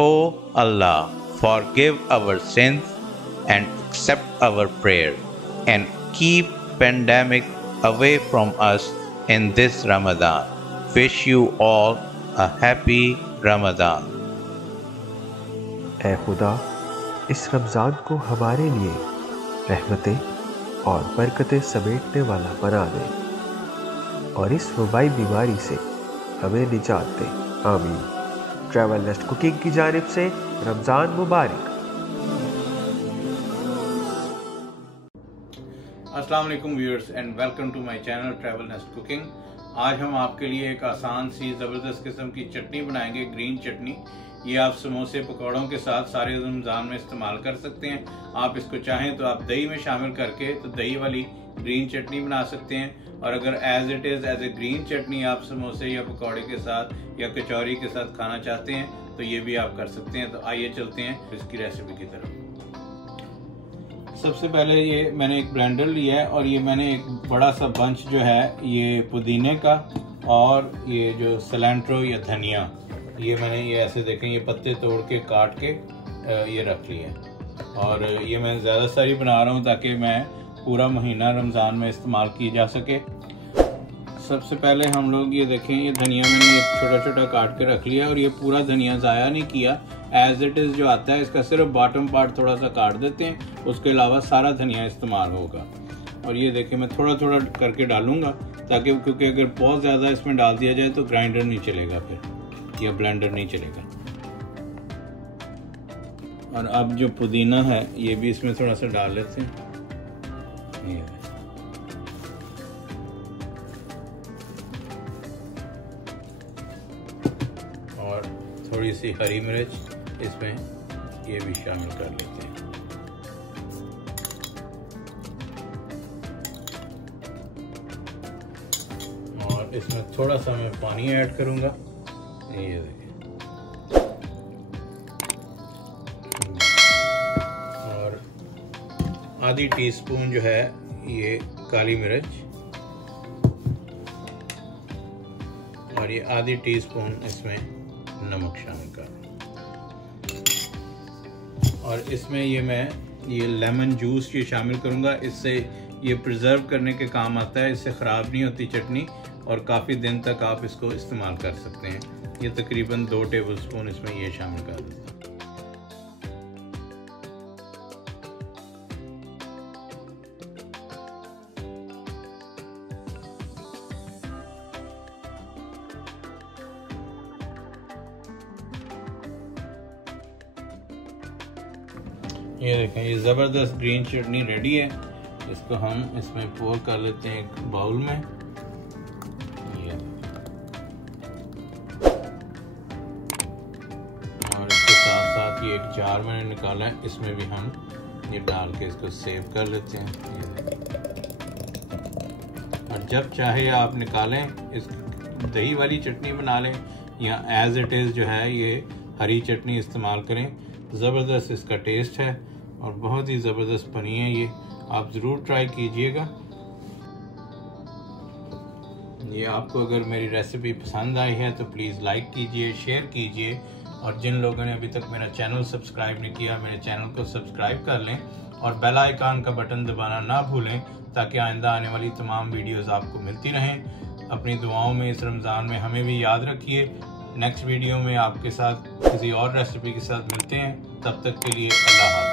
O Allah, forgive our sins and accept our prayer and keep pandemic away from us in this Ramadan. Wish you all a happy Ramadan. ऐ खुदा, इस रमज़ान को हमारे लिए रहमतें और बरकतें समेटने वाला बना दे और इस वबाई बीमारी से हमें निजात दे, आमीन। ट्रैवल नेस्ट कुकिंग की जानिब से रमज़ान मुबारक। अस्सलाम वालेकुम viewers and welcome to my channel travel nest cooking. आज हम आपके लिए एक आसान सी ज़बरदस्त किस्म की चटनी बनाएंगे, ग्रीन चटनी। ये आप समोसे पकौड़ों के साथ सारे रमज़ान में इस्तेमाल कर सकते हैं। आप इसको चाहें तो आप दही में शामिल करके तो दही वाली ग्रीन चटनी बना सकते हैं, और अगर as it is as a green chutney आप समोसे या पकौड़े के साथ या कचौरी के साथ खाना चाहते हैं तो ये भी आप कर सकते हैं। तो आइए चलते हैं इसकी रेसिपी की तरफ। सबसे पहले ये मैंने एक ब्लेंडर लिया है और ये मैंने एक बड़ा सा बंच जो है ये पुदीने का और ये जो सिलेंट्रो या धनिया, ये मैंने ये ऐसे देखें ये पत्ते तोड़ के काट के ये रख लिए। और ये मैं ज़्यादा सारी बना रहा हूँ ताकि मैं पूरा महीना रमज़ान में इस्तेमाल की जा सके। सबसे पहले हम लोग ये देखें ये धनिया मैंने ये छोटा छोटा काट के रख लिया और ये पूरा धनिया ज़ाया नहीं किया, एज इट इज़ जो आता है इसका सिर्फ बॉटम पार्ट थोड़ा सा काट देते हैं, उसके अलावा सारा धनिया इस्तेमाल होगा। और ये देखें मैं थोड़ा थोड़ा करके डालूंगा ताकि, क्योंकि अगर बहुत ज़्यादा इसमें डाल दिया जाए तो ग्राइंडर नहीं चलेगा फिर या ब्लेंडर नहीं चलेगा। और अब जो पुदीना है ये भी इसमें थोड़ा सा डाल लेते हैं। ये और थोड़ी सी हरी मिर्च इसमें ये भी शामिल कर लेते हैं। और इसमें थोड़ा सा मैं पानी ऐड करूंगा, ये देखिए। और आधी टीस्पून जो है ये काली मिर्च और ये आधी टीस्पून इसमें नमक शामिल कर। और इसमें ये मैं ये लेमन जूस ये शामिल करूंगा, इससे ये प्रिजर्व करने के काम आता है, इससे ख़राब नहीं होती चटनी और काफ़ी दिन तक आप इसको इस्तेमाल कर सकते हैं। ये तकरीबन 2 टेबलस्पून इसमें ये शामिल कर देता हूँ। ये देखें ये ज़बरदस्त ग्रीन चटनी रेडी है। इसको हम इसमें पोर कर लेते हैं एक बाउल में। और इसके साथ साथ ये एक जार मैंने निकाला है, इसमें भी हम ये डाल के इसको सेव कर लेते हैं। और जब चाहे आप निकालें, इस दही वाली चटनी बना लें या एज इट इज़ जो है ये हरी चटनी इस्तेमाल करें। ज़बरदस्त इसका टेस्ट है और बहुत ही ज़बरदस्त बनी है ये, आप ज़रूर ट्राई कीजिएगा। ये आपको अगर मेरी रेसिपी पसंद आई है तो प्लीज़ लाइक कीजिए, शेयर कीजिए, और जिन लोगों ने अभी तक मेरा चैनल सब्सक्राइब नहीं किया मेरे चैनल को सब्सक्राइब कर लें और बेल आइकन का बटन दबाना ना भूलें ताकि आइंदा आने वाली तमाम वीडियोज़ आपको मिलती रहें। अपनी दुआओं में इस रमज़ान में हमें भी याद रखिए। नेक्स्ट वीडियो में आपके साथ किसी और रेसिपी के साथ मिलते हैं, तब तक के लिए अल्लाह हाफ़िज़।